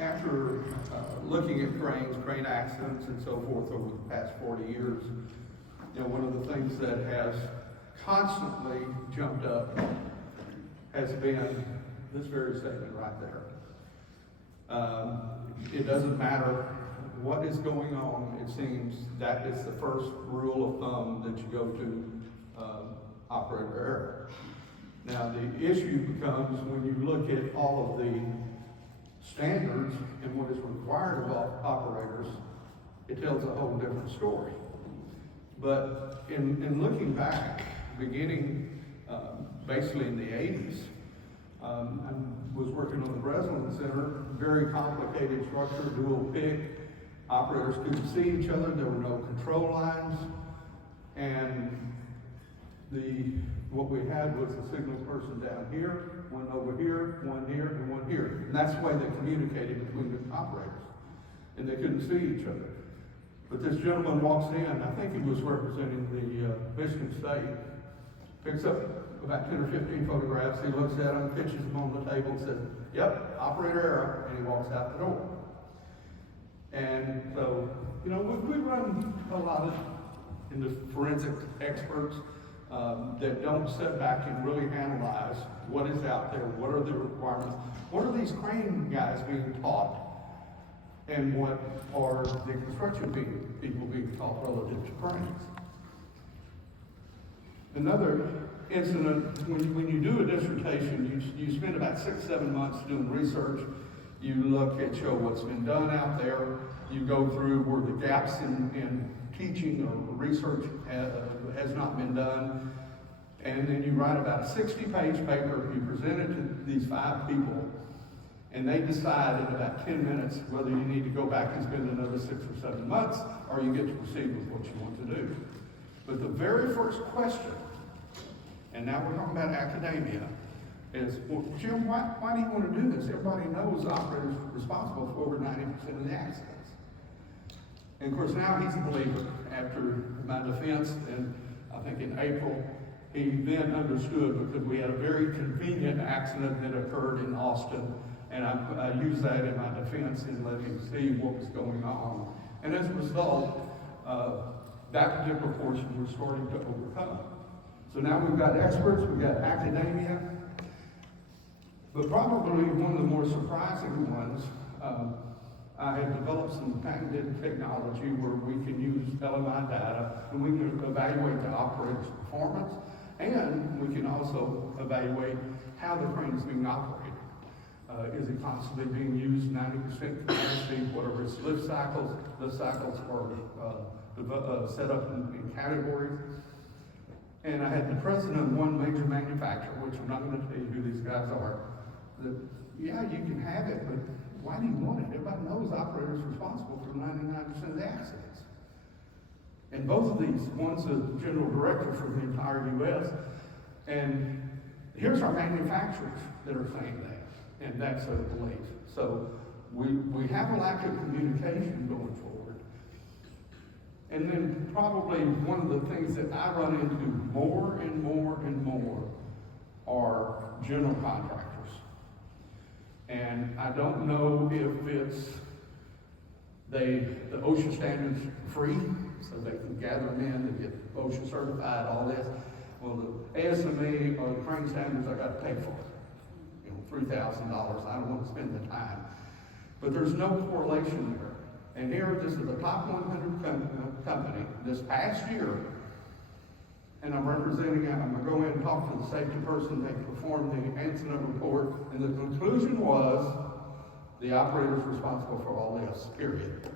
After looking at cranes, crane accidents and so forth over the past 40 years, one of the things that has constantly jumped up has been this very statement right there. It doesn't matter what is going on, it seems that is the first rule of thumb that you go to, operator error. Now the issue becomes when you look at all of the standards and what is required of operators, it tells a whole different story. But in looking back, beginning basically in the 80s, I was working on the Breslin Center, very complicated structure, dual pick. Operators couldn't see each other, there were no control lines, and what we had was a signal person down here, one over here, one here, and one here. And that's the way they communicated between the operators. And they couldn't see each other. But this gentleman walks in, I think he was representing the Michigan State, picks up about 10 or 15 photographs, he looks at them, pitches them on the table and says, yep, operator error, and he walks out the door. And so, we run a lot of into forensic experts that don't sit back and really analyze what is out there, what are the requirements, what are these crane guys being taught, and what are the construction people being taught relative to cranes. Another incident, when you do a dissertation, you spend about 6-7 months doing research. You look at what's been done out there. You go through where the gaps in teaching or research has not been done. And then you write about a 60-page paper. You present it to these 5 people. And they decide in about 10 minutes whether you need to go back and spend another 6 or 7 months, or you get to proceed with what you want to do. But the very first question, and now we're talking about academia, is, well, Jim, why do you want to do this? Everybody knows the operator's responsible for over 90% of the accidents. And of course now he's a believer. After my defense, and I think in April, he then understood because we had a very convenient accident that occurred in Austin, and I used that in my defense and let him see what was going on. And as a result, that particular portion we're starting to overcome. So now we've got experts, we've got academia, but probably one of the more surprising ones, I have developed some patented technology where we can use LMI data and we can evaluate the operator's performance, and we can also evaluate how the crane is being operated. Is it constantly being used 90% capacity? What are its lift cycles? Lift cycles are set up in categories. And I had the president of one major manufacturer, which I'm not going to tell you who these guys are, that, yeah, you can have it, but why do you want it? Everybody knows the operator is responsible for 99% of the accidents. And both of these, one's the general director for the entire U.S., and here's our manufacturers that are saying that, and that's their belief. So we have a lack of communication going forward. And then probably one of the things that I run into more and more and more are general contractors. And I don't know if it's the OSHA standards free, so they can gather them in to get OSHA certified, all this. Well, the ASME or the crane standards I got to pay for. $3,000, I don't want to spend the time. But there's no correlation there. And here, this is the top 100 company this past year, and I'm going to go in and talk to the safety person. They performed the incident report, and the conclusion was the operator is responsible for all this, period.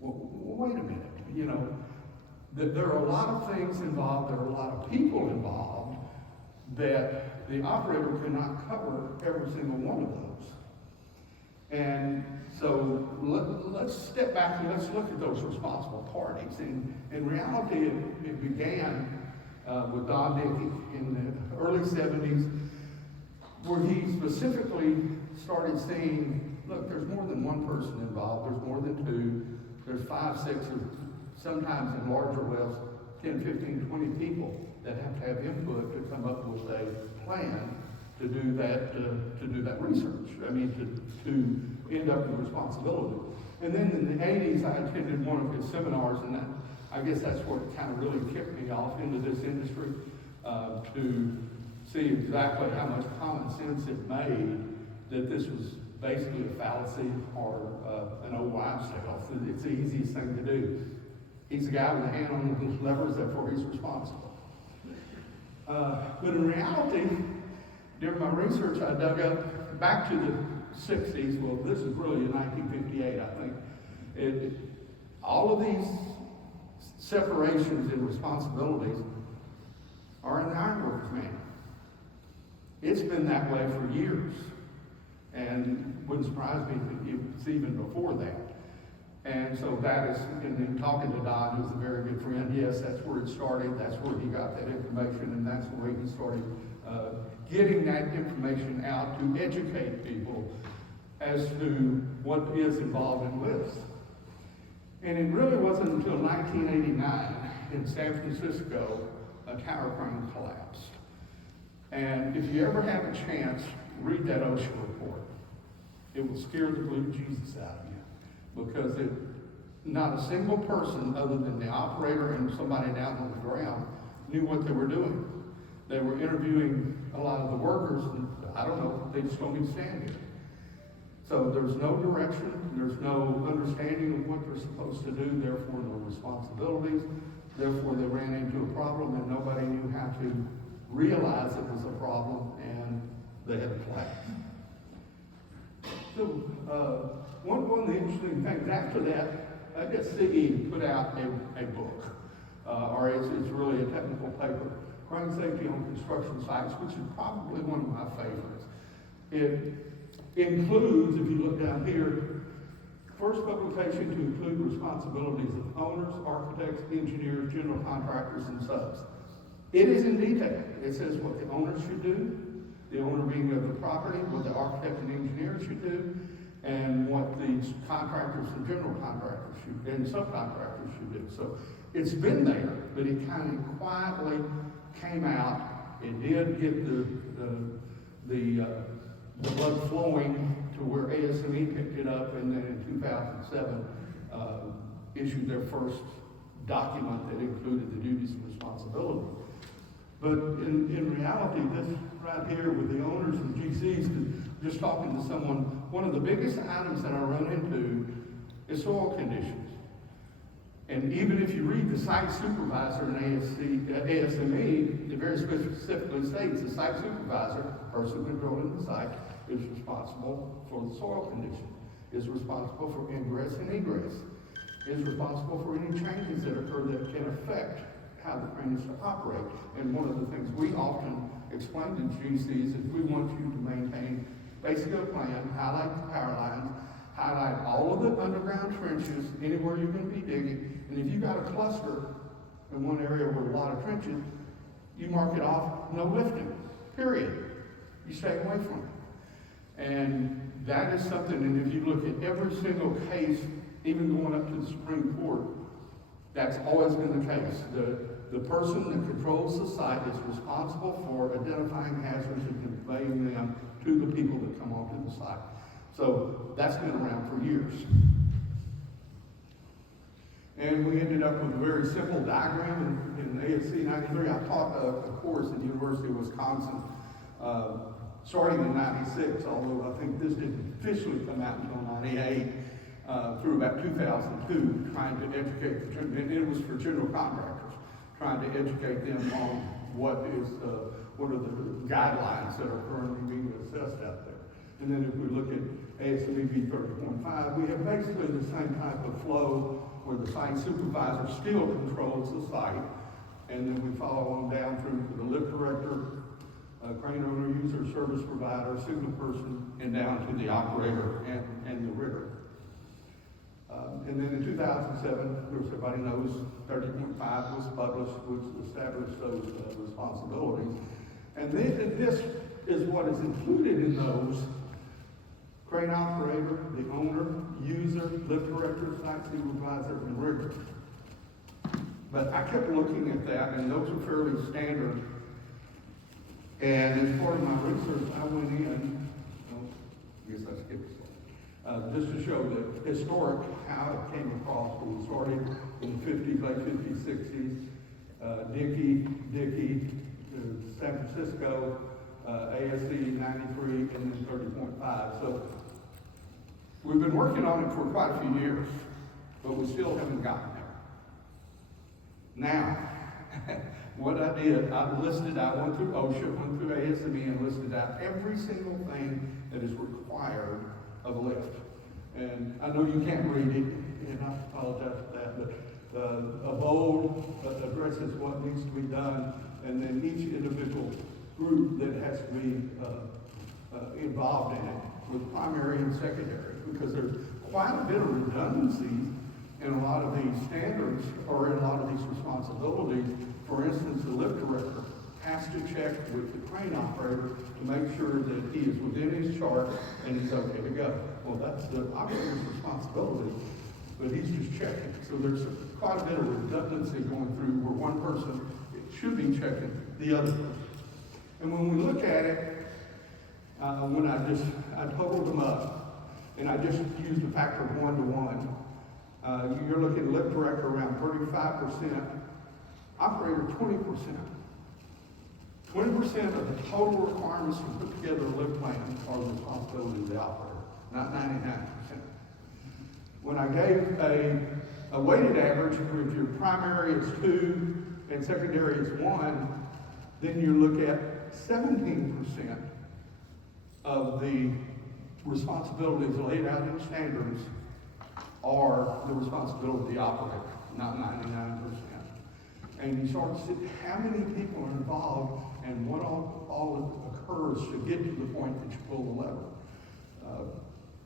Well, wait a minute, there are a lot of things involved, there are a lot of people involved that the operator cannot cover every single one of those. And so let's step back and let's look at those responsible parties. And in reality, it began with Don Dickey in the early 70s, where he specifically started saying, look, there's more than one person involved, there's more than two, there's 5, 6, or sometimes in larger wells, 10, 15, 20 people that have to have input to come up with a plan to do that research. I mean, to end up with responsibility. And then in the 80s, I attended one of his seminars, and I guess that's what kind of really kicked me off into this industry, to see exactly how much common sense it made that this was basically a fallacy or an old wives' tale. It's the easiest thing to do. He's the guy with the hand on the levers, therefore he's responsible. But in reality, during my research, I dug up back to the 60s. Well, this is really in 1958, I think. All of these separations and responsibilities are in the Ironworkers Manual. It's been that way for years, and wouldn't surprise me if it's even before that. And so that is, in talking to Don, who's a very good friend, yes, that's where it started, that's where he got that information, and that's the way he started getting that information out to educate people as to what is involved in lifts. And it really wasn't until 1989 in San Francisco, a tower crane collapsed. And if you ever have a chance, read that OSHA report. It will scare the blue Jesus out of you, because not a single person other than the operator and somebody down on the ground knew what they were doing. They were interviewing a lot of the workers, and I don't know, they just don't even stand here. So there's no direction, there's no understanding of what they're supposed to do, therefore no responsibilities, therefore they ran into a problem and nobody knew how to realize it was a problem, and they had to collapse. So one of the interesting things after that, I guess CE put out a book, or it's really a technical paper, Crane Safety on Construction Sites, which is probably one of my favorites. It includes, if you look down here, first publication to include responsibilities of owners, architects, engineers, general contractors, and subs. It is in detail. It says what the owner should do, the owner being of the property, what the architect and engineer should do, and what the contractors and general contractors should, and subcontractors should do. So it's been there, but it kind of quietly came out. It did get the blood flowing to where ASME picked it up, and then in 2007 issued their first document that included the duties and responsibilities. But in reality, this right here with the owners and GCs, just talking to someone, one of the biggest items that I run into is soil conditions. And even if you read the site supervisor in ASME, it very specifically states the site supervisor, person controlling the site, is responsible for the soil condition, is responsible for ingress and egress, is responsible for any changes that occur that can affect how the crane is to operate. And one of the things we often explain to GCs is we want you to maintain basic plan, highlight the power lines, highlight all of the underground trenches, anywhere you're going to be digging, and if you've got a cluster in one area with a lot of trenches, you mark it off, no lifting, period. You stay away from it. And that is something, and if you look at every single case, even going up to the Supreme Court, that's always been the case. The person that controls the site is responsible for identifying hazards and conveying them to the people that come onto the site. So that's been around for years. And we ended up with a very simple diagram in ASC 93. I taught a course at the University of Wisconsin starting in 96, although I think this didn't officially come out until 98. Through about 2002, trying to educate, and it was for general contractors, trying to educate them on what are the guidelines that are currently being assessed out there. And then if we look at ASME 30.5, we have basically the same type of flow where the site supervisor still controls the site, and then we follow on down through the lift director, crane owner, user, service provider, signal person, and down to the operator and the rigger. And then in 2007, everybody knows 30.5 was published, which established those responsibilities. And then this is what is included in those: crane operator, the owner, user, lift director, site supervisor, and rigger. But I kept looking at that, and those are fairly standard And as part of my research, I went in, oh, I guess I skipped just to show the historic, how it came across. We started in the 50s, late 50s, 60s, Dickey, San Francisco, ASC 93, and then 30.5. So we've been working on it for quite a few years, but we still haven't gotten there. Now, what I did, I went through OSHA, went through ASME, and listed out every single thing that is required of a lift. And I know you can't read it, and I apologize for that, but a bold addresses what needs to be done, and then each individual group that has to be involved in it, with primary and secondary, because there's quite a bit of redundancy in a lot of these standards, or in a lot of these responsibilities. For instance, the lift director has to check with the crane operator to make sure that he is within his chart and he's okay to go. Well, that's the operator's responsibility, but he's just checking. So there's quite a bit of redundancy going through where one person should be checking the other person. And when we look at it, when I totaled them up, and I just used a factor of 1 to 1, you're looking at lift director around 35%, operator 20%. 20% of the total requirements to put together a lift plan are the responsibility of the operator, not 99%. When I gave a weighted average, if your primary is 2 and secondary is 1, then you look at 17% of the responsibilities laid out in the standards are the responsibility of the operator, not 99%. And you start to see how many people are involved and what all occurs to get to the point that you pull the lever.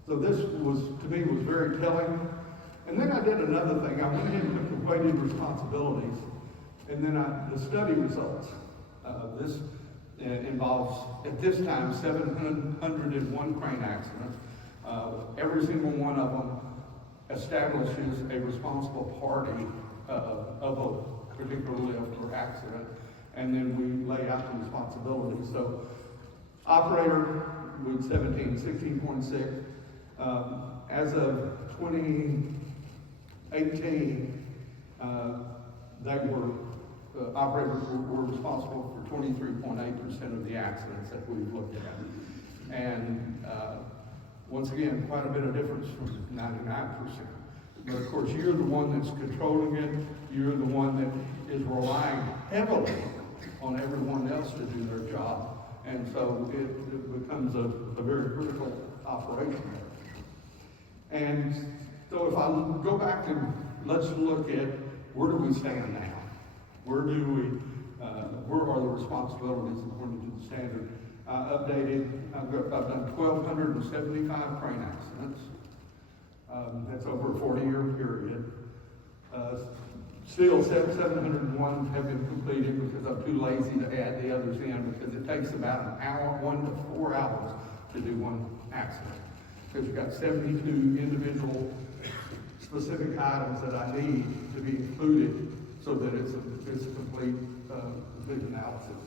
So this was, to me, was very telling. And then I did another thing. I went ahead and looked at weighted responsibilities, and then the study results. This involves, at this time, 701 crane accidents. Every single one of them establishes a responsible party of a particular lift or accident, and then we lay out the responsibilities. So, operator with 16.6. As of 2018, operators were responsible for 23.8% of the accidents that we've looked at. And once again, quite a bit of difference from 99%. But of course, you're the one that's controlling it. You're the one that is relying heavily on everyone else to do their job. And so it becomes a very critical operation. And so if I go back and let's look at where do we stand now? Where are the responsibilities according to the standard? I've done 1,275 crane accidents. That's over a 40-year period. Still, 701 have been completed because I'm too lazy to add the others in, because it takes about an hour, 1 to 4 hours to do one accident. Because you've got 72 individual specific items that I need to be included so that it's a complete analysis.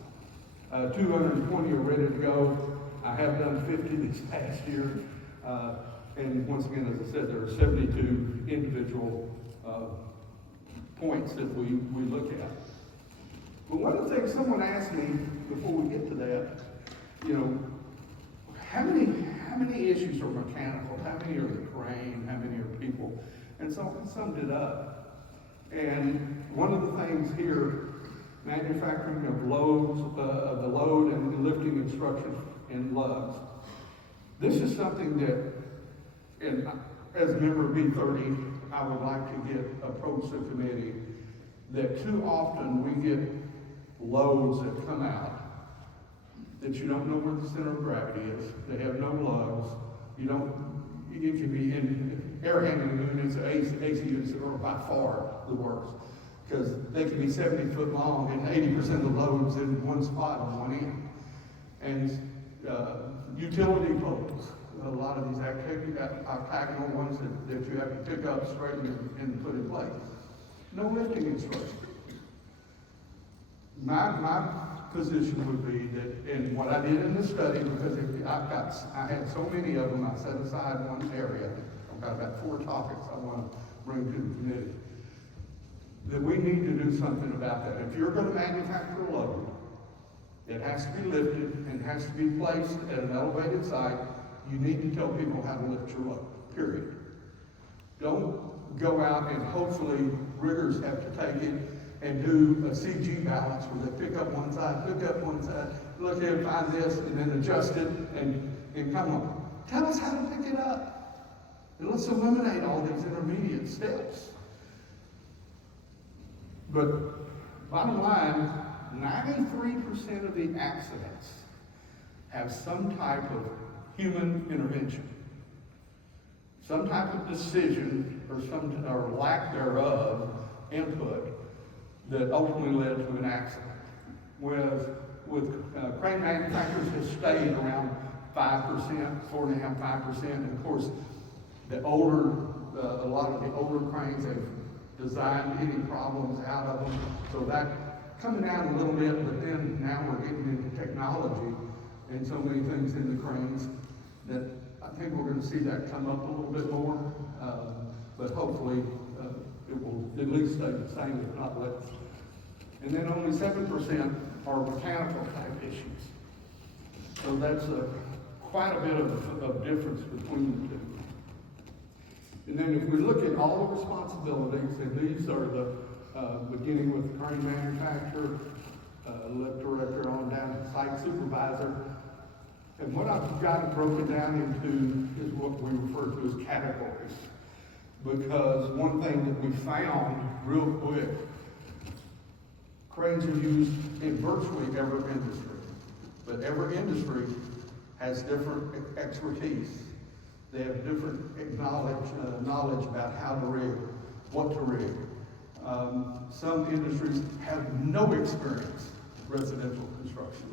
220 are ready to go. I have done 50 this past year. And once again, as I said, there are 72 individual points that we look at. But one of the things someone asked me before we get to that, how many issues are mechanical? How many are the crane? How many are people? And so I summed it up. And one of the things here, manufacturing of loads, the load and lifting instructions in lugs. This is something that, and as a member of B30, I would like to get approach the committee that too often we get loads that come out that you don't know where the center of gravity is. They have no lugs. It can be in air handling units, AC units that are by far the worst, because they can be 70 foot long and 80% of the loads in one spot on one end. And utility poles. A lot of these octagonal ones that you have to pick up, straighten, and put in place. No lifting instructions. My position would be that, and what I did in the study, because I had so many of them, I set aside one area. I've got about 4 topics I want to bring to the committee. That we need to do something about that. If you're going to manufacture a load, it has to be lifted and has to be placed at an elevated site. You need to tell people how to lift your load, period. Don't go out and hopefully riggers have to take it and do a CG balance where they pick up one side, look here, find this, and then adjust it and come on. Tell us how to pick it up. And let's eliminate all these intermediate steps. But bottom line, 93% of the accidents have some type of human intervention, some type of decision or lack thereof input that ultimately led to an accident. With crane manufacturers has stayed around 5%, 4.5%, 5%, and of course a lot of the older cranes have designed any problems out of them, so that coming down a little bit, but then now we're getting into technology and so many things in the cranes that I think we're going to see that come up a little bit more, but hopefully it will at least stay the same, if not less. And then only 7% are mechanical type issues. So that's quite a bit of difference between the two. And then if we look at all the responsibilities, and these are the beginning with the crane manufacturer, lift director on down to site supervisor. And what I've got it broken down into is what we refer to as categories. Because one thing that we found real quick, cranes are used in virtually every industry. But every industry has different expertise. They have different knowledge about how to rig, what to rig. Some industries have no experience in residential construction.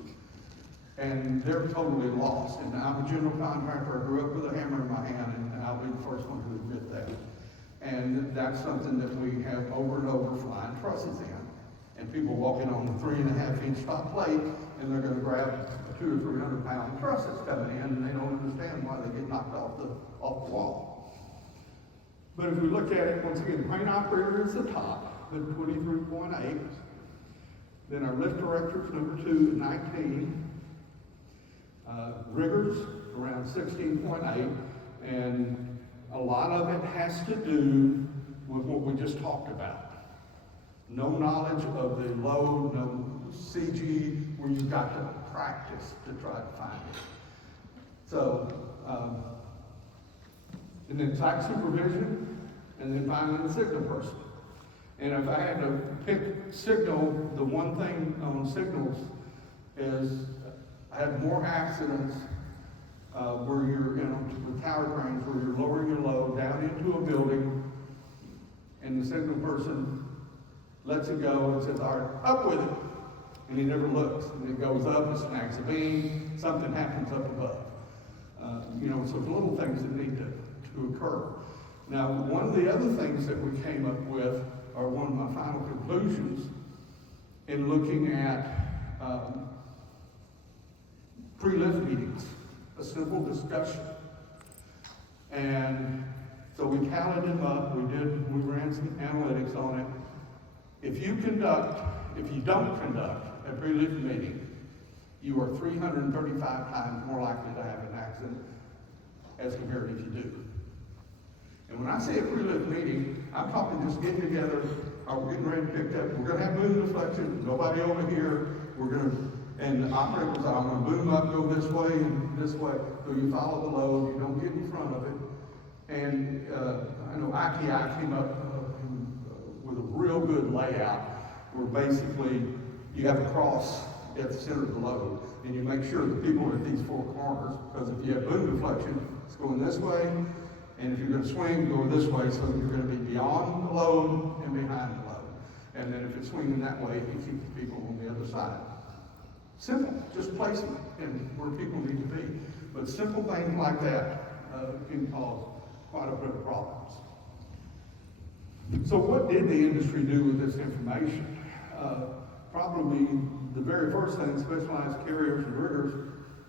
And they're totally lost. And I'm a general contractor. I grew up with a hammer in my hand, and I'll be the first one to admit that. And that's something that we have over and over flying trusses in. And people walking on the 3.5-inch top plate, and they're going to grab a 200 or 300 pound truss that's coming in, and they don't understand why they get knocked off the wall. But if we look at it, once again, crane operator is the top with 23.8. Then our lift director is number 2 at 19. Riggers around 16.8, and a lot of it has to do with what we just talked about. No knowledge of the load, no CG, where you've got to practice to try to find it. So, and then site supervision, and then finally the signal person. And if I had to pick signal, the one thing on signals is I had more accidents where you're, with tower cranes, where you're lowering your load down into a building, and the signal person lets it go and says, all right, up with it. And he never looks. And it goes up, it snags a beam, something happens up above. So the little things that need to occur. Now, one of the other things that we came up with, or one of my final conclusions, in looking at pre-lift meetings, a simple discussion. And so we tallied them up, we ran some analytics on it. If you don't conduct a pre-lift meeting, you are 335 times more likely to have an accident as compared to if you do. And when I say a pre-lift meeting, I'm talking just getting together, we're getting ready to pick up, we're gonna have boom deflection, nobody over here, and the operator goes, I'm gonna boom up, go this way and this way. So you follow the load, you don't get in front of it. And I know IPI came up with a real good layout where basically you have a cross at the center of the load, and you make sure that people are at these 4 corners, because if you have boom deflection, it's going this way, and if you're going to swing, go this way, so you're going to be beyond the load and behind the load. And then if it's swinging that way, you keep the people on the other side. Simple, just placement and where people need to be. But simple things like that can cause quite a bit of problems. So what did the industry do with this information? Probably the very first thing, specialized carriers and riggers,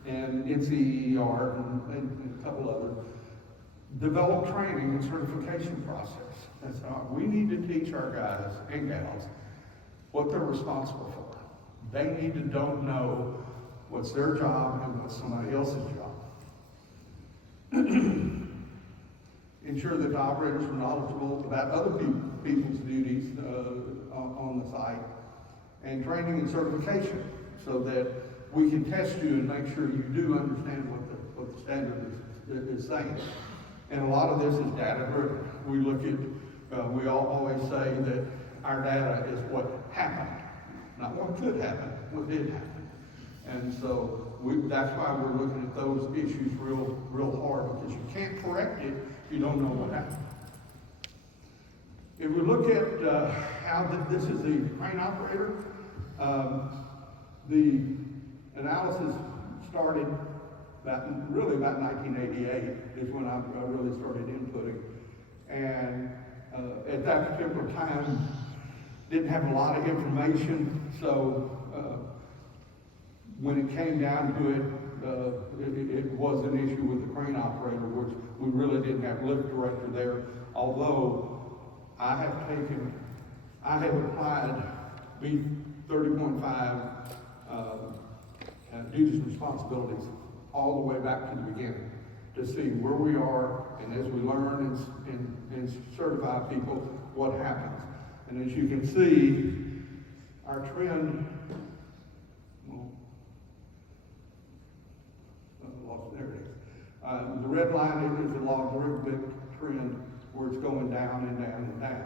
and NCER and a couple others, develop training and certification process. That's how we need to teach our guys and gals what they're responsible for. They need to don't know what's their job and what's somebody else's job. Ensure that the operators are knowledgeable about other people's duties on the site, and training and certification so that we can test you and make sure you do understand what the standard is saying. And a lot of this is data driven. We look at, we all always say that our data is what happened, not what could happen, what did happen. And so that's why we're looking at those issues real hard, because you can't correct it if you don't know what happened. If we look at how this is the crane operator, the analysis started about 1988 is when I really started inputting. And at that particular time, didn't have a lot of information, so when it came down to it, it was an issue with the crane operator, which we really didn't have lift director there, although I have applied B30.5 duties and responsibilities all the way back to the beginning to see where we are, and as we learn and certify people, what happens. And as you can see, our trend, there it is. The red line is the logarithmic trend where it's going down and down and down.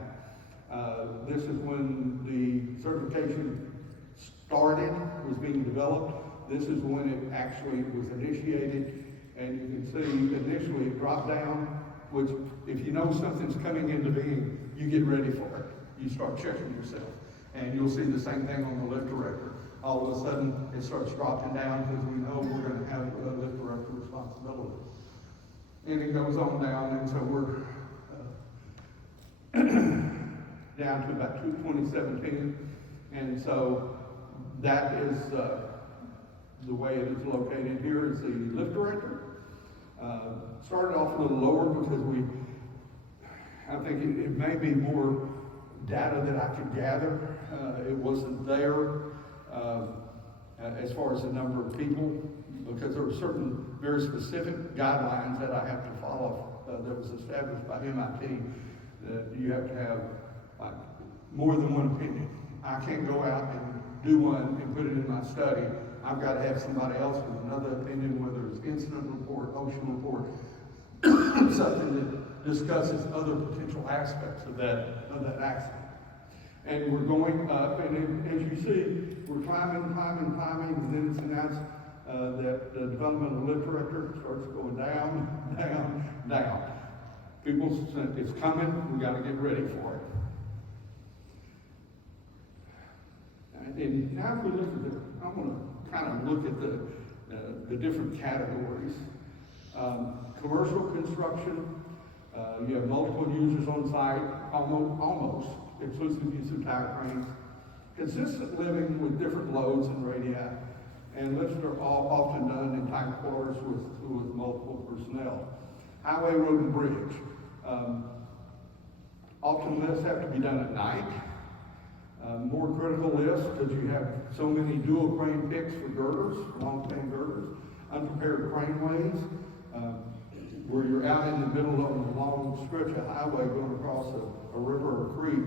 This is when the certification started, was being developed. This is when it actually was initiated, and you can see initially it dropped down, which if you know something's coming into being, you get ready for it. You start checking yourself, and you'll see the same thing on the lift director. All of a sudden, it starts dropping down because we know we're going to have a lift director responsibility. And it goes on down, and so we're down to about 2017. And so that is the way it is located. Here is the lift director. Started off a little lower because I think it may be more data that I could gather. It wasn't there. As far as the number of people, because there were certain very specific guidelines that I have to follow that was established by MIT, that you have to have like more than one opinion. I can't go out and do one and put it in my study. I've got to have somebody else with another opinion, whether it's incident report, ocean report, something that discusses other potential aspects of that accident. And we're going up, and as you see, we're climbing, and then it's announced that the developmental lift director starts going down, down. People say it's coming, we got to get ready for it. And now if we look at I want to kind of look at the different categories. Commercial construction, you have multiple users on site, almost exclusive use of tower cranes, consistent living with different loads and radii, and lifts are often done in tight quarters with multiple personnel. Highway, road, and bridge. Often lifts have to be done at night. More critical lifts because you have so many dual crane picks for girders, long span girders, unprepared craneways, where you're out in the middle of a long stretch of highway going across a river or a creek.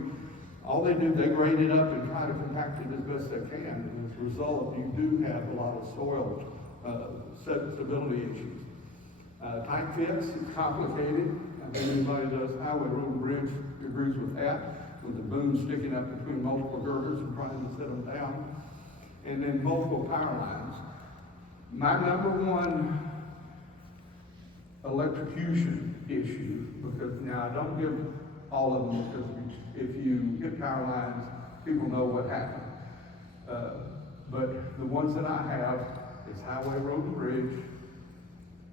All they do, they grade it up and try to compact it as best they can. And as a result, you do have a lot of soil stability issues. Tight fits, it's complicated. I think anybody does highway, road, and bridge agrees with that, with the boom sticking up between multiple girders and trying to set them down. And then multiple power lines. My number one electrocution issue, because now I don't give all of them, because if you hit power lines, people know what happened. But the ones that I have is highway, road, and bridge,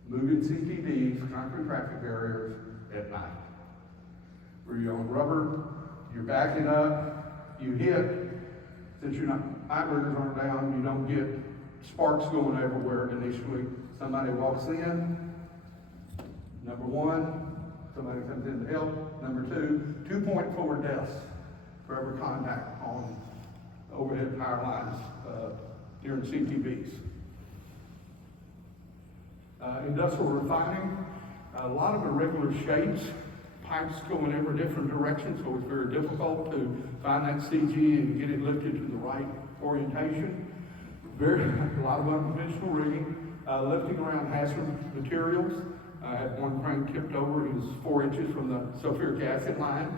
moving CTDs, concrete traffic barriers at night. Where you're on rubber, you're backing up, you hit, since you're not outriggers aren't down, you don't get sparks going everywhere initially. Somebody walks in, number one, somebody comes in to help. Number two, 2.4 deaths for every contact on overhead power lines during CTVs. Industrial refining, a lot of irregular shapes, pipes go in every different direction, so it's very difficult to find that CG and get it lifted to the right orientation. A lot of unconventional rigging, lifting around hazardous materials. I had one crane tipped over, it was 4 inches from the sulfuric acid line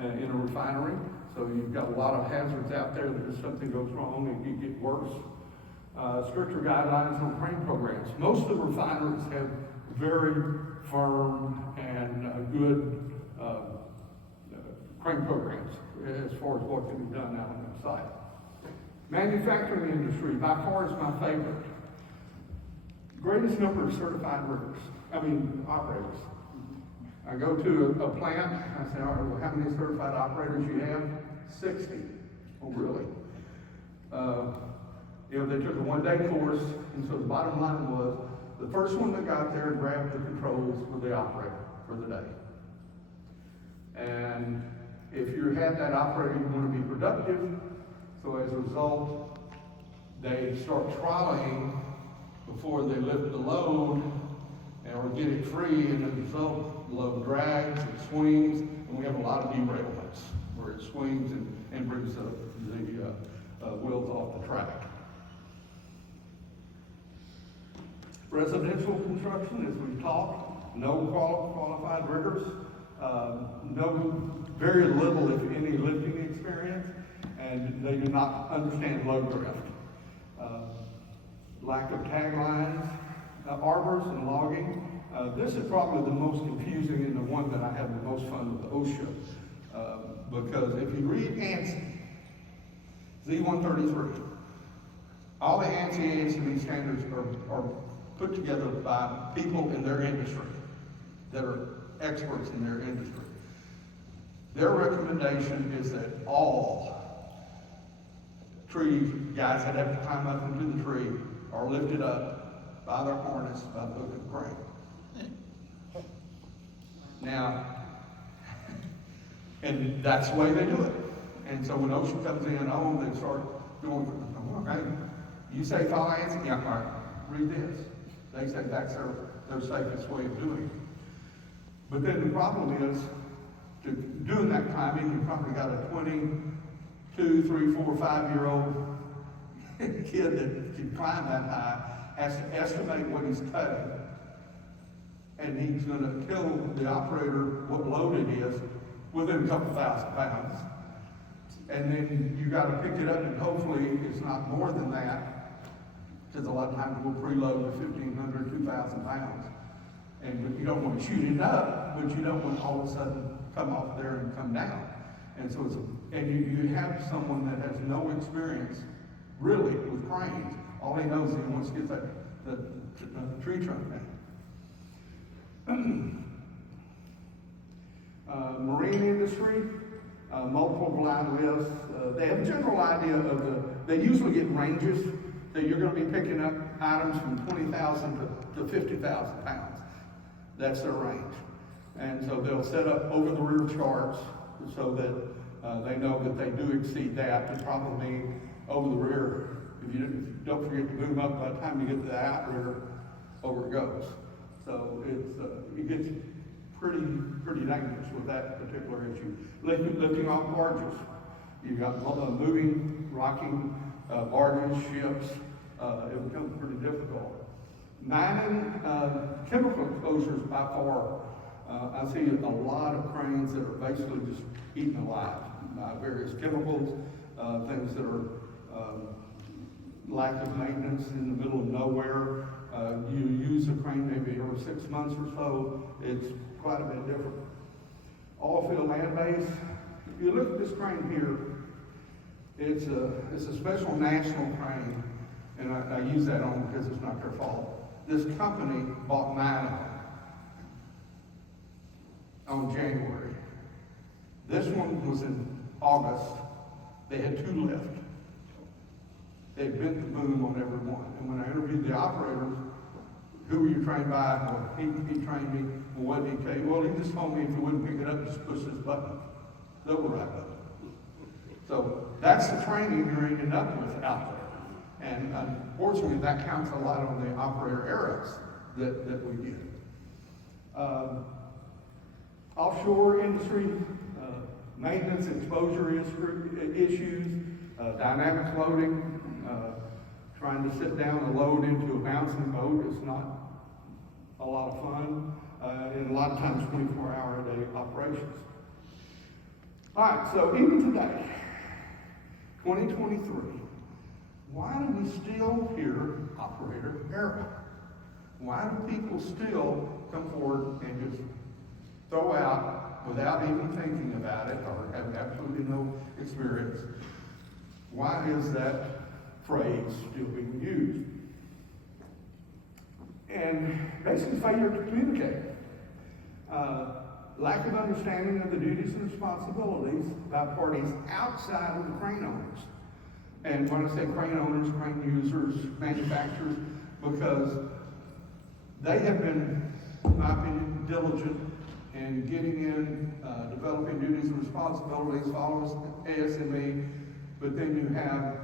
in a refinery. So you've got a lot of hazards out there that if something goes wrong, it can get worse. Stricter guidelines on crane programs. Most of the refineries have very firm and good crane programs as far as what can be done out on the site. Manufacturing industry, by far, is my favorite. Greatest number of certified operators. I go to a plant, I say, all right, well, how many certified operators you have? 60. Oh, really? They took a one-day course, and so the bottom line was, the first one that got there and grabbed the controls was the operator for the day. And if you had that operator, you want to be productive, so as a result, they start trolleying before they lift the load or get it free, and as a result, the load drags, it swings, and we have a lot of derailments where it swings and brings the wheels off the track. Residential construction, as we've talked, no qualified riggers, very little, if any, lifting experience, and they do not understand load drift. Lack of taglines, arbors and logging. This is probably the most confusing and the one that I have the most fun with OSHA. Because if you read ANSI, Z133, all the ANSI standards are put together by people in their industry that are experts in their industry. Their recommendation is that all tree guys that have to climb up into the tree are lifted up by their harness by the hook of the crane. Now, and that's the way they do it. And so when OSHA comes in, they start going, okay, you say follow ANSI? Yeah, all right, read this. They say that's their safest way of doing it. But then the problem is, to doing that climbing, you probably got a 22, 3, 4, 5-year-old kid that can climb that high, has to estimate what he's cutting. And he's going to tell the operator what load it is within a couple thousand pounds. And then you got to pick it up, and hopefully it's not more than that, because a lot of times we'll preload to 1,500, 2,000 pounds. And you don't want to shoot it up, but you don't want to all of a sudden come off there and come down. And so you have someone that has no experience really with cranes. All he knows is he wants to get the tree trunk down. Marine industry, multiple blind lifts. They have a general idea of they usually get ranges that you're going to be picking up items from 20,000 to 50,000 pounds. That's their range. And so they'll set up over the rear charts so that they know that they do exceed that. It'll probably be over the rear. If you don't forget to boom up by the time you get to the out rear, over it goes. So it gets pretty dangerous with that particular issue. Lifting off barges. You've got moving, rocking barges, ships. It becomes pretty difficult. Mining, chemical exposures by far. I see a lot of cranes that are basically just eaten alive by various chemicals, things that are lack of maintenance in the middle of nowhere. You use a crane maybe every 6 months or so. It's quite a bit different. Oil field land base. If you look at this crane here, it's a special national crane, and I use that on because it's not their fault. This company bought 9 of them on January. This one was in August. They had 2 left. They bent the boom on everyone. And when I interviewed the operators, who were you trained by? Well, he trained me. Well, what did he tell you? Well, he just told me if you wouldn't pick it up, just push this button. The override button. So that's the training you're ending up with out there. And unfortunately, that counts a lot on the operator errors that we get. Offshore industry, maintenance exposure issues, dynamic loading, trying to sit down a load into a bouncing boat is not a lot of fun, and a lot of times 24-hour-a-day operations. All right, so even today, 2023, why do we still hear operator error? Why do people still come forward and just throw out without even thinking about it or have absolutely no experience? Why is that phrase still being used? And basically failure to communicate. Lack of understanding of the duties and responsibilities by parties outside of the crane owners. And when I say crane owners, crane users, manufacturers, because they have been, in my opinion, diligent in getting in, developing duties and responsibilities, follows ASME, but then you have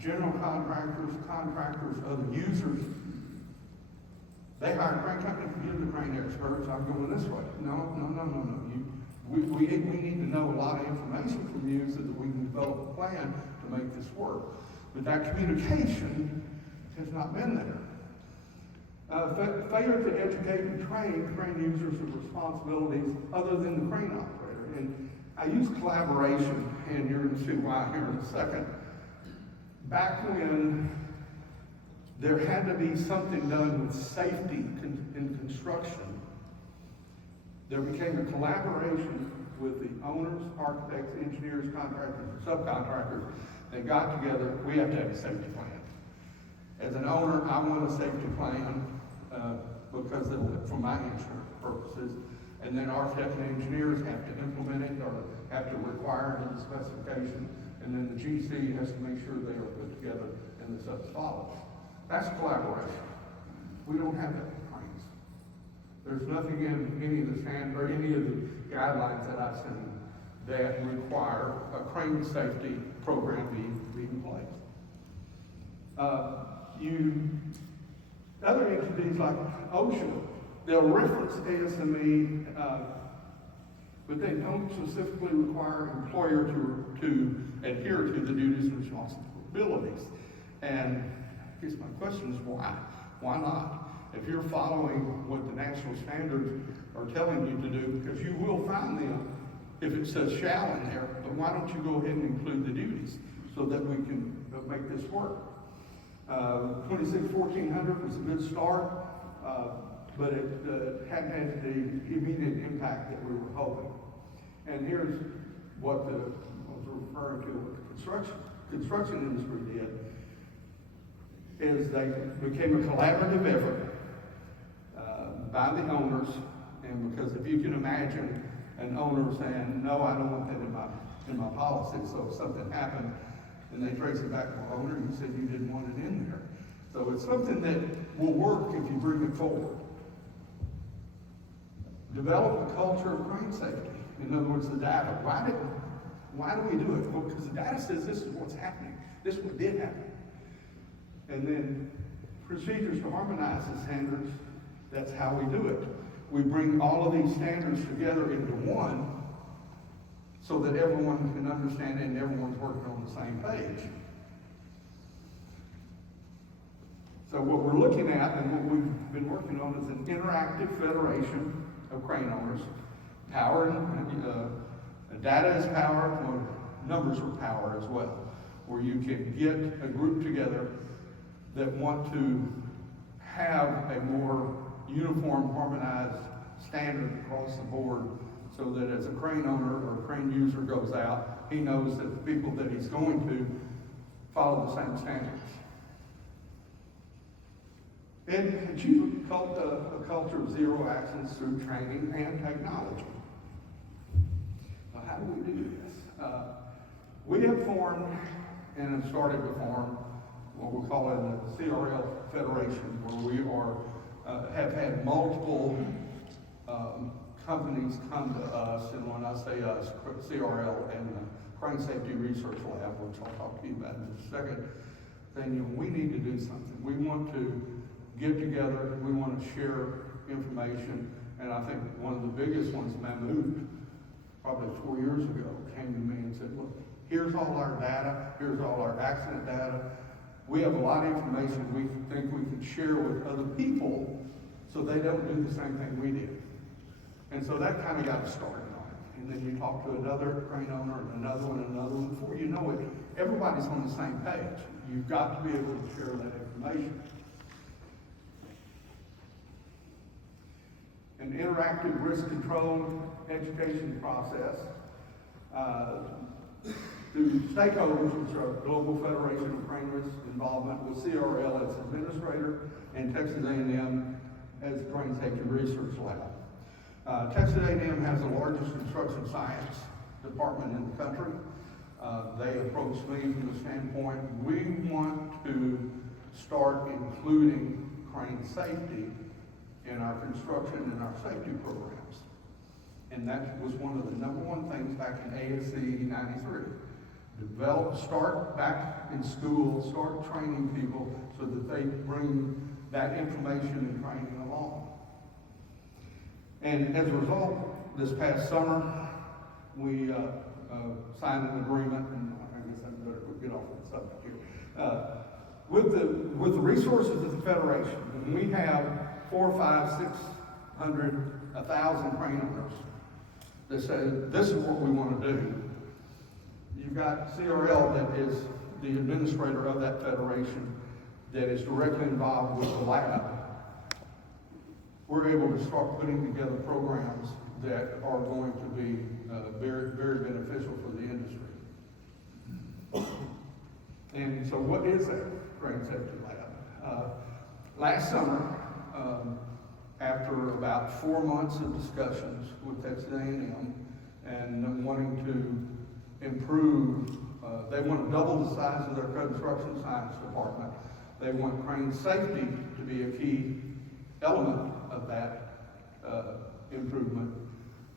general contractors, other users. They hire a crane company to give the crane experts. I'm going this way. No. We need to know a lot of information from you so that we can develop a plan to make this work. But that communication has not been there. Failure to educate and train crane users of responsibilities other than the crane operator. And I use collaboration, and you're going to see why here in a second. Back when there had to be something done with safety in construction, there became a collaboration with the owners, architects, engineers, contractors, and subcontractors. They got together. We have to have a safety plan. As an owner, I want a safety plan because for my insurance purposes. And then architects and engineers have to implement it or have to require it in the specification. And then the GC has to make sure they are put together and the subs follow. That's collaboration. We don't have that with cranes. There's nothing in any of the standards or any of the guidelines that I've seen that require a crane safety program be in place. Other entities like OSHA, they'll reference ASME, but they don't specifically require an employer to adhere to the duties and responsibilities. And I guess my question is why? Why not? If you're following what the national standards are telling you to do, because you will find them if it says shall in there, but why don't you go ahead and include the duties so that we can make this work? 26-1400 was a good start, but it hadn't had the immediate impact that we were hoping. And here's what I was referring to, what the construction industry did, is they became a collaborative effort by the owners, and because if you can imagine an owner saying, no, I don't want that in my policy, so if something happened, and they trace it back to the owner, you said you didn't want it in there. So it's something that will work if you bring it forward. Develop a culture of crane safety. In other words, the data. Why do we do it? Well, because the data says this is what's happening. This is what did happen. And then procedures to harmonize the standards. That's how we do it. We bring all of these standards together into one so that everyone can understand it and everyone's working on the same page. So what we're looking at and what we've been working on is an interactive federation of crane owners. Power and data is power, well, numbers are power as well, where you can get a group together that want to have a more uniform, harmonized standard across the board so that as a crane owner or a crane user goes out, he knows that the people that he's going to follow the same standards. And achieve a culture of zero accidents through training and technology. Now, how do we do this? We have formed and have started to form what we call in the CRL Federation, where we have had multiple companies come to us, and when I say us, CRL and the Crane Safety Research Lab, which I'll talk to you about in just a second, saying, we need to do something. We want to get together, we want to share information, and I think one of the biggest ones, Mahmood, probably 4 years ago, came to me and said, look, here's all our data, here's all our accident data. We have a lot of information we think we can share with other people so they don't do the same thing we did. And so that kind of got us started on it. And then you talk to another crane owner and another one and another one. Before you know it, everybody's on the same page. You've got to be able to share that information. An interactive risk control education process through stakeholders, which are Global Federation of Crane Risk Involvement, with CRL as administrator and Texas A&M as Crane Safety Research Lab. Texas A&M has the largest construction science department in the country. They approached me from the standpoint, we want to start including crane safety in our construction and our safety programs. And that was one of the number one things back in ASC 93. Start back in school, start training people so that they bring that information and training along. And as a result, this past summer, we signed an agreement, and I guess I better get off the subject here. With the resources of the Federation, when we have 400, 500, 600, 1,000 crane owners that say, this is what we want to do. You've got CRL that is the administrator of that federation that is directly involved with the lab. We're able to start putting together programs that are going to be very, very beneficial for the industry. And so what is that Crane Safety Lab? Last summer, after about 4 months of discussions with Texas A&M and them wanting to improve, they want to double the size of their construction science department. They want crane safety to be a key element of that improvement.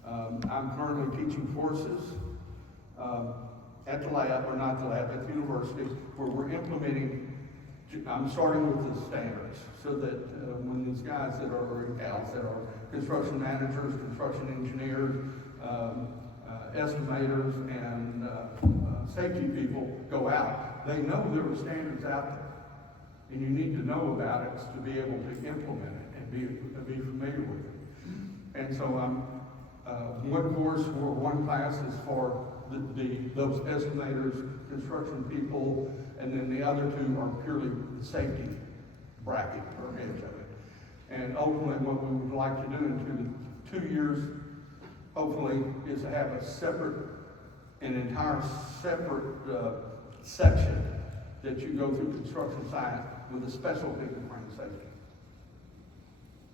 I'm currently teaching courses at the lab, or not the lab, at the university, where we're implementing. I'm starting with the standards, so that when these guys that are, and gals that are construction managers, construction engineers, estimators, and safety people go out, they know there are standards out there. And you need to know about it to be able to implement it and be familiar with it. And so one course or one class is for those estimators, construction people, and then the other two are purely the safety bracket or edge of it. And ultimately what we would like to do in 2 years, hopefully, is to have an entire separate section that you go through construction science with a specialty in crane safety.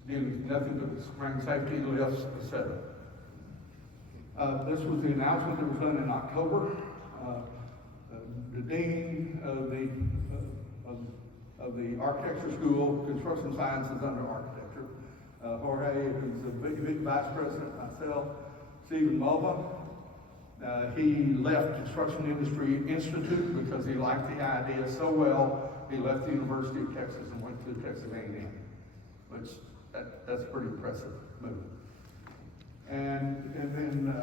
Dealing nothing but crane safety, lifts, etc. This was the announcement that was done in October. The dean of the architecture school, construction science is under architecture. Jorge, who's the big vice president, myself, Stephen Mulva. He left Construction Industry Institute because he liked the idea so well. He left the University of Texas and went to Texas A&M, which that's a pretty impressive move. And then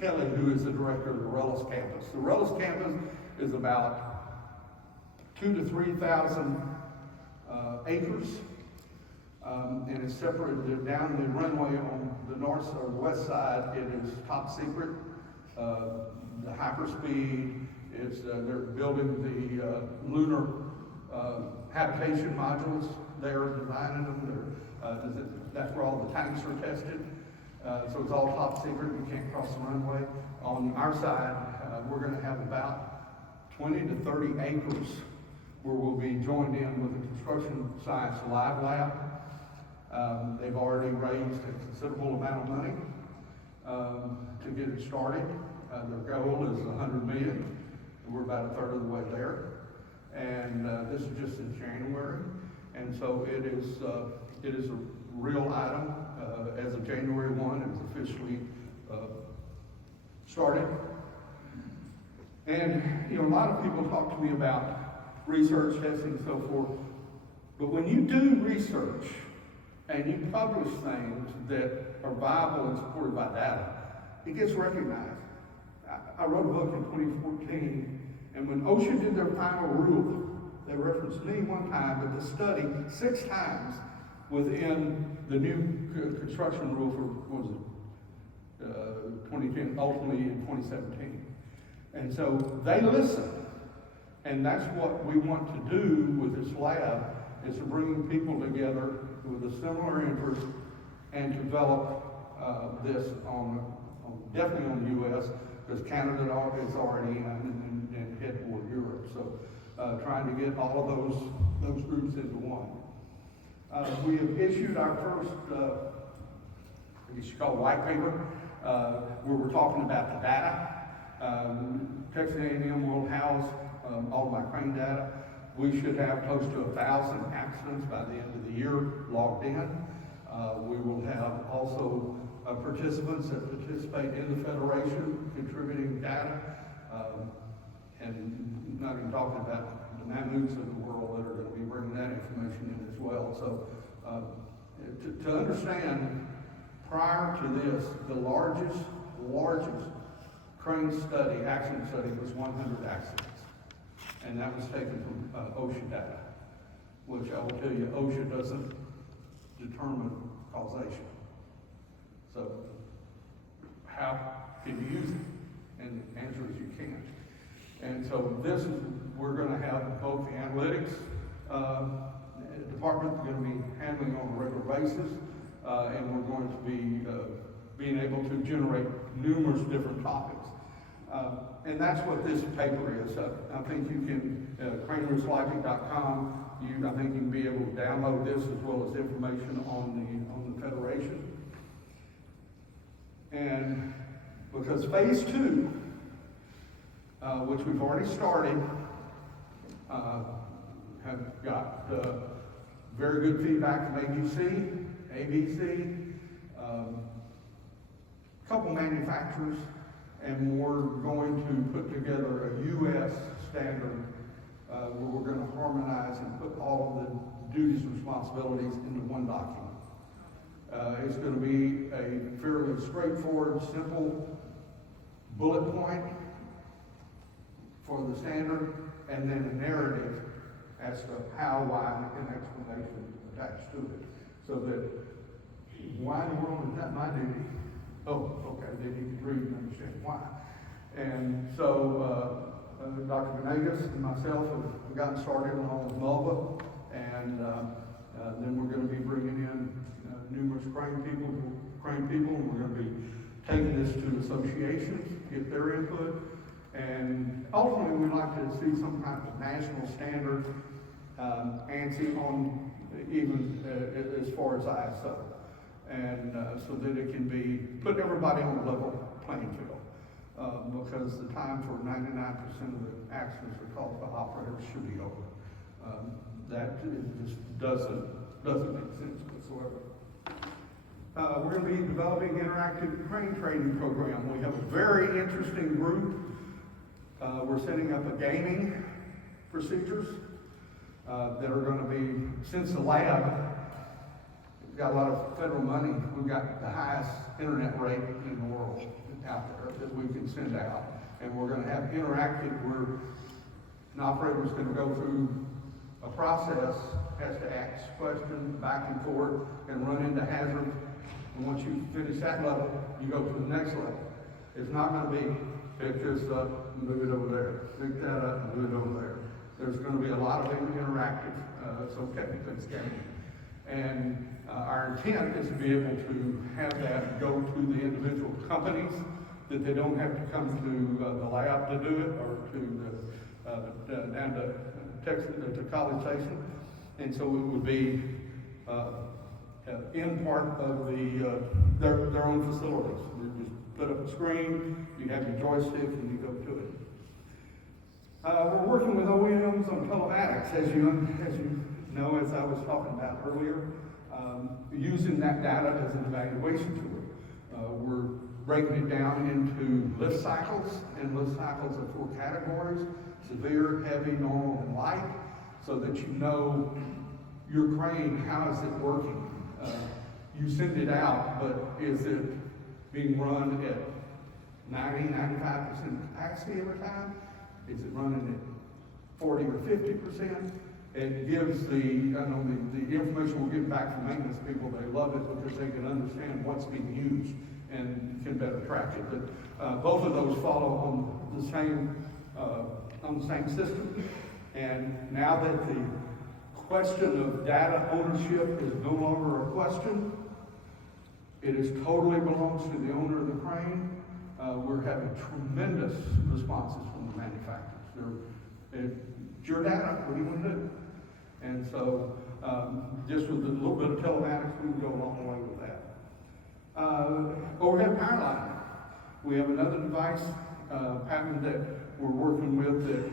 Kelly, who is the director of the Rellis campus. The Rellis campus is about 2,000 to 3,000 acres, and it's separated down the runway on the north or west side. It is top secret. The hyperspeed, they're building the lunar habitation modules. They're designing them. That's where all the tanks are tested. So it's all top secret. You can't cross the runway. On our side, we're going to have about 20 to 30 acres where we'll be joined in with the Construction Science Live Lab. They've already raised a considerable amount of money to get it started. Their goal is $100 million, and we're about a third of the way there. and this is just in January. And so it is a real item. As of January 1, it was officially started. And, you know, a lot of people talk to me about research, testing, and so forth. But when you do research and you publish things that are viable and supported by data, it gets recognized. I wrote a book in 2014, and when OSHA did their final rule, they referenced me one time, but the study 6 times within the new construction rule for, what was it, 2010, ultimately in 2017. And so they listen, and that's what we want to do with this lab, is to bring people together with a similar interest and develop this definitely on the U.S., because Canada is already in and head toward Europe. So trying to get all of those groups into one. We have issued our first, I guess you call it white paper, where we're talking about the data. Texas A&M will house all of my crane data. We should have close to 1,000 accidents by the end of the year logged in. We will have also participants that participate in the Federation contributing data. And not even talking about the Mammoths of the world that are going to be bringing that information in as well. So to understand, prior to this, the largest crane study, accident study, was 100 accidents. And that was taken from OSHA data, which I will tell you, OSHA doesn't determine causation. So how can you use it? And the answer is you can't. And so we're going to have both the analytics department going to be handling on a regular basis, and we're going to be being able to generate numerous different topics. And that's what this paper is. I think you can, craneroofslogic.com, I think you can be able to download this as well as information on the Federation. And because phase 2, which we've already started, have got very good feedback from ABC, a couple manufacturers, and we're going to put together a U.S. standard where we're going to harmonize and put all of the duties and responsibilities into one document. It's going to be a fairly straightforward, simple bullet point for the standard, and then a narrative as to how, why, and explanation attached to it. So that, why in the world is that my duty? Oh, okay, then you can read and understand why. And so Dr. Venegas and myself have gotten started along with MOVA, and then we're going to be bringing in numerous crane people, and we're going to be taking this to associations, get their input, and ultimately we'd like to see some kind of national standard, ANSI on even as far as ISO. And so that it can be, put everybody on a level playing field. Because the time for 99% of the accidents are caused by operators should be over. That just doesn't make sense whatsoever. We're going to be developing an interactive crane training program. We have a very interesting group. We're setting up a gaming procedures that are going to be, since the lab, we've got a lot of federal money. We've got the highest internet rate in the world out there that we can send out. And we're going to have interactive where an operator is going to go through a process, has to ask questions back and forth and run into hazards. And once you finish that level, you go to the next level. It's not going to be pick this up, move it over there, pick that up, move it over there. There's going to be a lot of interactive, so technically it's gaming. And our intent is to be able to have that go to the individual companies, that they don't have to come to the lab to do it, or to down to Texas, to College Station. And so it would be in part of their own facilities. We just put up a screen, you have your joystick, and you go to it. We're working with OEMs on telematics, as you know, as I was talking about earlier, using that data as an evaluation tool. We're breaking it down into lift cycles, and lift cycles are 4 categories: severe, heavy, normal, and light, so that you know your crane, how is it working? You send it out, but is it being run at 90-95% capacity every time? Is it running at 40 or 50%? It gives the information we're getting back from maintenance people. They love it because they can understand what's being used and can better track it. But both of those follow on the same system. And now that the question of data ownership is no longer a question, it is totally belongs to the owner of the crane. We're having tremendous responses from the manufacturers. It's your data, what do you want to do? And so, just with a little bit of telematics, we can go a long way with that. Overhead power line. We have another device patent that we're working with that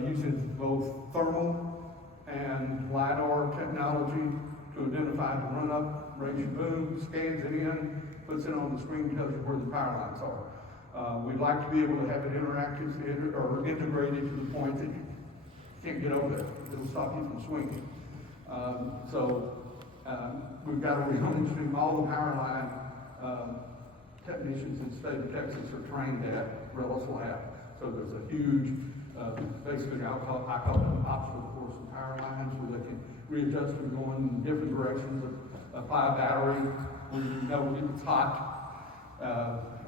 using both thermal and LiDAR technology to identify the run up, raise your boom, scans it in, puts it on the screen, tells you where the power lines are. We'd like to be able to have it interactive or integrated to the point that you can't get over there. It'll stop you from swinging. We've got a rezoning stream. All the power line technicians in the state of Texas are trained at Relic Lab. So there's a huge, basically I call it an obstacle course of power lines where they can readjust and go in different directions, apply a battery when you know it's hot.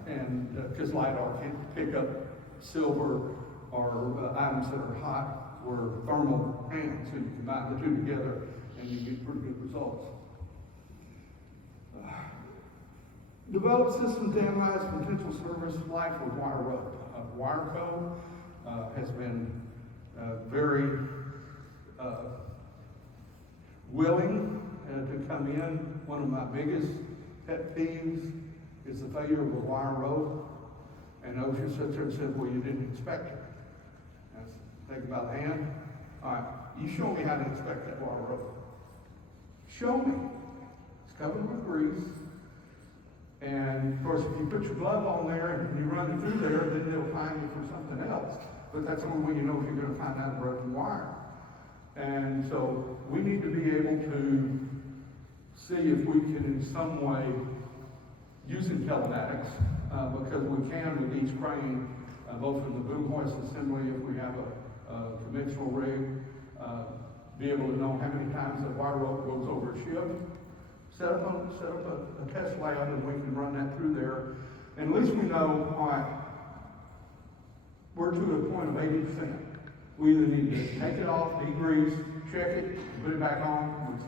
And because LiDAR can't pick up silver or items that are hot or thermal hands, so you combine the two together and you get pretty good results. Develop systems to analyze potential service life with wire rope. WireCo has been very willing to come in. One of my biggest pet peeves is the failure of a wire rope. And OSHA sits there and says, well, you didn't inspect it. Take it by the hand. All right, you show me how to inspect that wire rope. Show me. It's covered with grease. And of course, if you put your glove on there and you run it through there, then they'll find you for something else. But that's the only way you know if you're going to find out a broken wire. And so we need to be able to see if we can in some way, using telematics, because we can with each crane, both in the boom hoist assembly, if we have a conventional rig, be able to know how many times the wire rope goes over a ship. Set up a test lab and we can run that through there. And at least we know, all right, we're to a point of 80%. We either need to take it off, degrease, check it, put it back on, which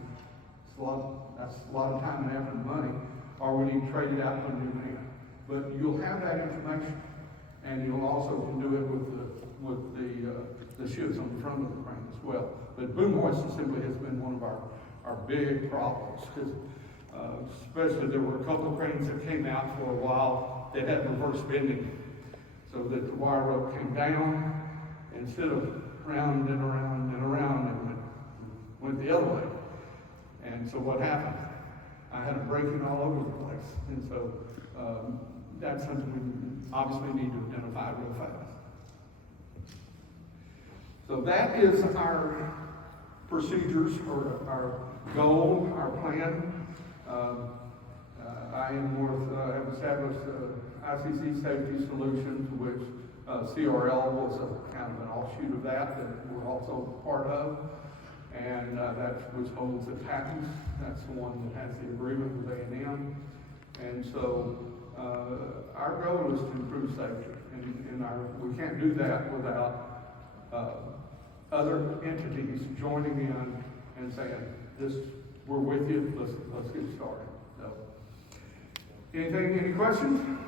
that's a lot of time and effort and money, or we need to trade it out for a new man. But you'll have that information, and you'll also can do it with the shifts on the front of the crane as well. But boom hoist assembly has been one of our big problems, because especially there were a couple of cranes that came out for a while that had reverse bending, so that the wire rope came down instead of round and around and around, and went the other way. And so what happened? I had them breaking all over the place. And so that's something we obviously need to identify real fast. So that is our procedures, or our goal, our plan. I have established ICC Safety Solutions, which CRL was a kind of an offshoot of that we're also part of. And that which holds the patents. That's the one that has the agreement with A&M. And so our goal is to improve safety. And we can't do that without other entities joining in and saying, we're with you, let's get started. So, any questions?